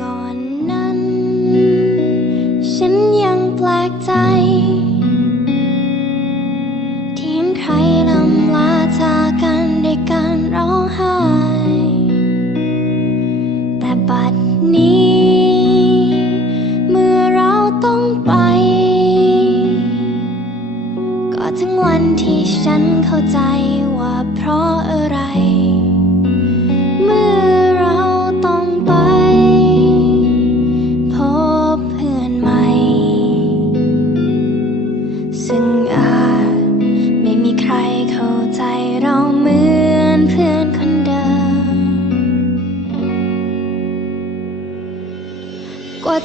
ก่อนนั้น ฉันยังแปลกใจ ที่เห็นใครลำลาจากันด้การร้องไห้ แต่บัดนี้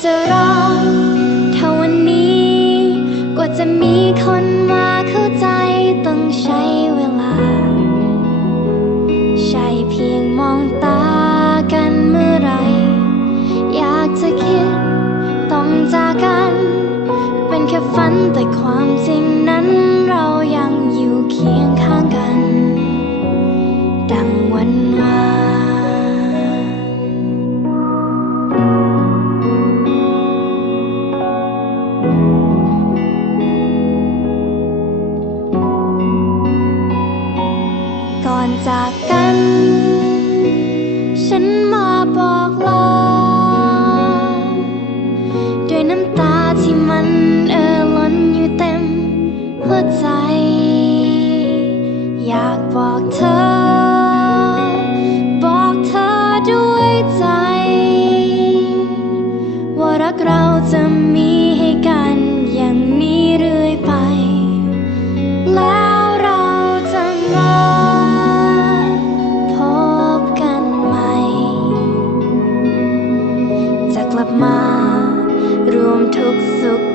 จะรักเท่าวันนี้ก็จะมีคน ก่อนจากกัน ฉันมาบอกลาด้วยน้ำตาที่มันเอ่อล้นอยู่เต็มหัวใจ อยากบอกเธอ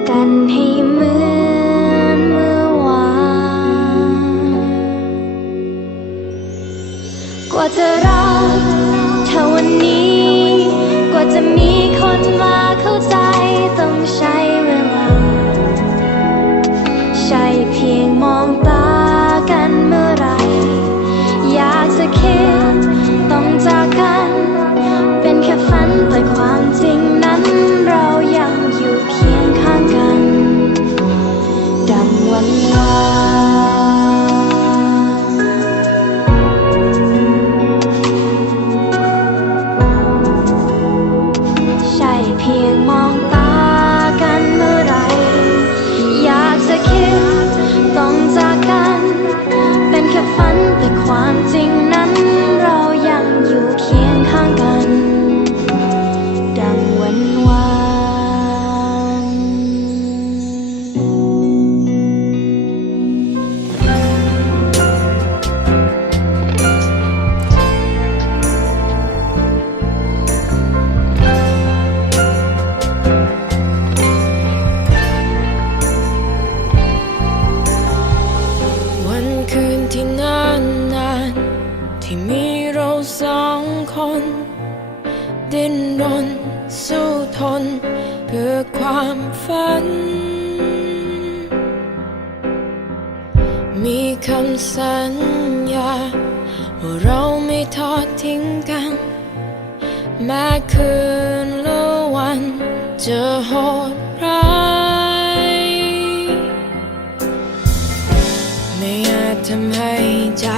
กันให้เหมือนเมื่อวาน กว่าจะรัก นี้เราสองคน ดิ้นรนสู้ทน เพื่อความฝัน มีคำสัญญา ว่าเราไม่ทอดทิ้งกัน แม้คืนและวันจะโหดร้ายไม่อาจทำให้ใจ